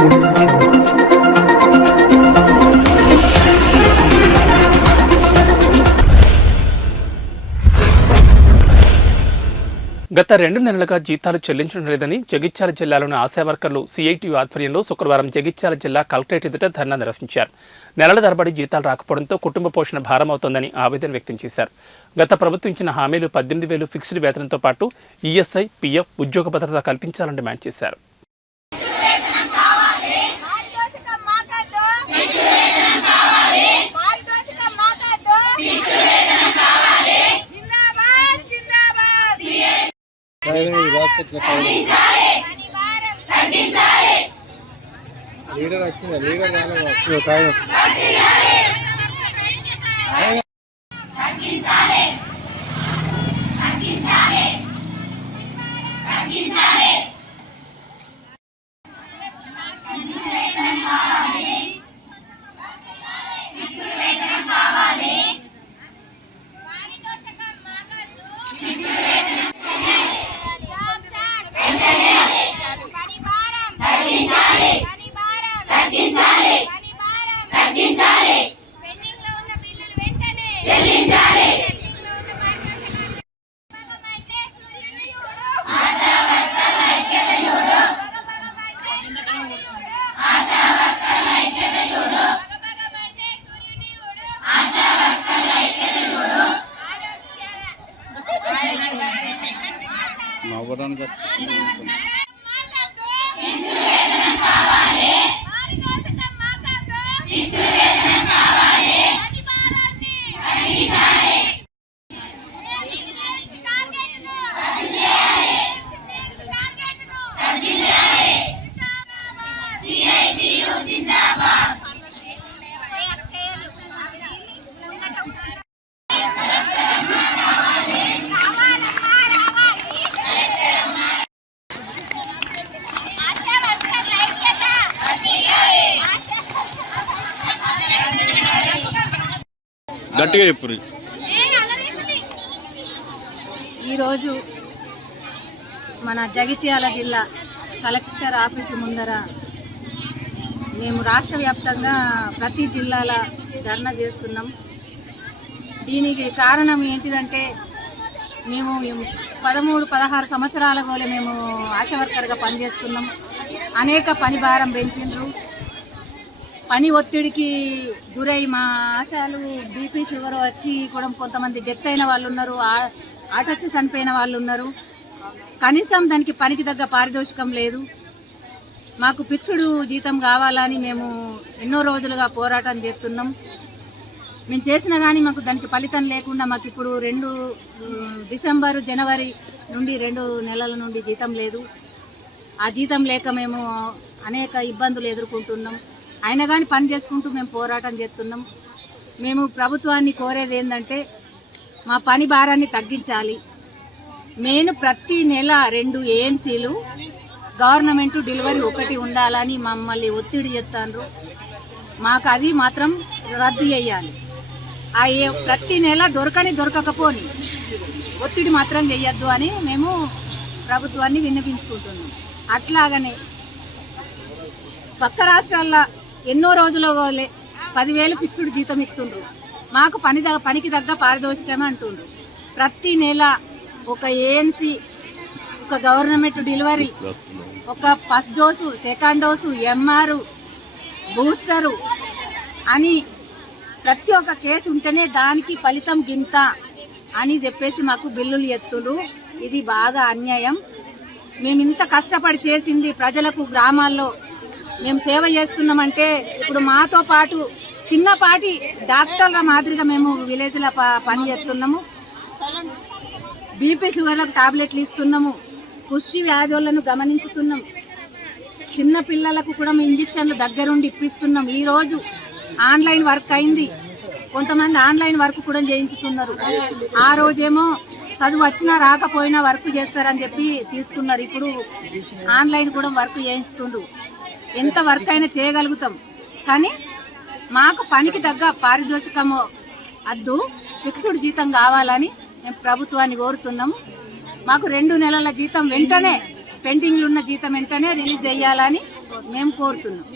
గత 2 నెలలుగా జీతాలు చెల్లించడం లేదని జగిత్యాల జిల్లాలోని ఆశా వర్కర్లు సిఐటియు ఆధ్వర్యంలో శుక్రవారం జగిత్యాల జిల్లా కలెక్టరేట్ ఎదుట ధర్నా నిర్వహించారు. నెలల తరబడి జీతాలు రాకపోవడంతో కుటుంబ పోషణ భారమవుతోందని ఆవేదన వ్యక్తం చేశారు. గత ప్రభుత్వం ఇచ్చిన హామీలు 18,000 ఫిక్స్డ్ వేతనంతో పాటు ఈఎస్ఐ, పీఎఫ్, ఉద్యోగ భద్రత కల్పించాలని డిమాండ్ చేశారు. లీడర్ వచ్చింది లీడర్ గట్టిగా చెప్పు. ఈరోజు మన జగిత్యాల జిల్లా కలెక్టర్ ఆఫీసు ముందర మేము రాష్ట్ర వ్యాప్తంగా ప్రతి జిల్లాల ధర్నా చేస్తున్నాం. దీనికి కారణం ఏంటిదంటే మేము 13-16 సంవత్సరాల గోలే మేము ఆశా వర్కర్గా పనిచేస్తున్నాం. అనేక పని భారం పెంచిండ్రు. పని ఒత్తిడికి గురై మా ఆశాలు బీపీ షుగర్ వచ్చి కూడా కొంతమంది డెత్ అయిన వాళ్ళు ఉన్నారు, ఆటొచ్చి చనిపోయిన వాళ్ళు ఉన్నారు. కనీసం దానికి పనికి తగ్గ పారితోషికం లేదు. మాకు ఫిక్స్డ్ జీతం కావాలని మేము ఎన్నో రోజులుగా పోరాటం చేస్తున్నాం. మేము చేసినా కానీ మాకు దానికి ఫలితం లేకుండా మాకు ఇప్పుడు డిసెంబరు, జనవరి నుండి 2 నెలల నుండి జీతం లేదు. ఆ జీతం లేక మేము అనేక ఇబ్బందులు ఎదుర్కొంటున్నాం. అయినా కానీ పని చేసుకుంటూ మేము పోరాటం చేస్తున్నాం. మేము ప్రభుత్వాన్ని కోరేది ఏంటంటే మా పని భారాన్ని తగ్గించాలి. మెయిన్ ప్రతి నెల 2 ఏఎన్సీలు గవర్నమెంట్ డెలివరీ 1 ఉండాలని మమ్మల్ని ఒత్తిడి చేస్తాండ్రు. మాకు అది మాత్రం రద్దు చేయాలి. ప్రతి నెల దొరకకపోని ఒత్తిడి మాత్రం చేయొద్దు అని మేము ప్రభుత్వాన్ని విన్నపించుకుంటున్నాం. అట్లాగనే పక్క రాష్ట్రాల్లో ఎన్నో రోజులు 10,000 ఫిక్స్డ్ జీతం ఇస్తుండ్రు. మాకు పనికి తగ్గ పారితోషికమే అంటుండ్రు. ప్రతి నెల 1 ANC, 1 government delivery, 1 first dose, second dose, MR, booster అని ప్రతి ఒక్క కేసు ఉంటేనే దానికి ఫలితం గింత అని చెప్పేసి మాకు బిల్లులు ఎత్తులు. ఇది బాగా అన్యాయం. మేము ఇంత కష్టపడి చేసింది ప్రజలకు, గ్రామాల్లో మేము సేవ చేస్తున్నామంటే ఇప్పుడు మాతో పాటు చిన్నపాటి డాక్టర్ల మాదిరిగా మేము విలేజ్లో పని చేస్తున్నాము. బీపీ షుగర్లకు టాబ్లెట్లు ఇస్తున్నాము. కుష్టి వ్యాధులను గమనించుతున్నాం. చిన్న పిల్లలకు కూడా మేము ఇంజక్షన్లు దగ్గరుండి ఇప్పిస్తున్నాం. ఈరోజు ఆన్లైన్ వర్క్ అయింది. కొంతమంది ఆన్లైన్ వర్క్ కూడా చేయించుతున్నారు. ఆ రోజేమో చదువు వచ్చినా రాకపోయినా వర్క్ చేస్తారని చెప్పి తీసుకున్నారు. ఇప్పుడు ఆన్లైన్ కూడా వర్క్ చేయిస్తుండ్రు. ఎంత వర్క్ అయినా చేయగలుగుతాం, కానీ మాకు పనికి తగ్గ పారితోషికము అద్దు, ఫిక్స్డ్ జీతం కావాలని మేము ప్రభుత్వాన్ని కోరుతున్నాము. మాకు 2 నెలల జీతం వెంటనే, పెండింగ్లు ఉన్న జీతం వెంటనే రిలీజ్ చేయాలని మేము కోరుతున్నాం.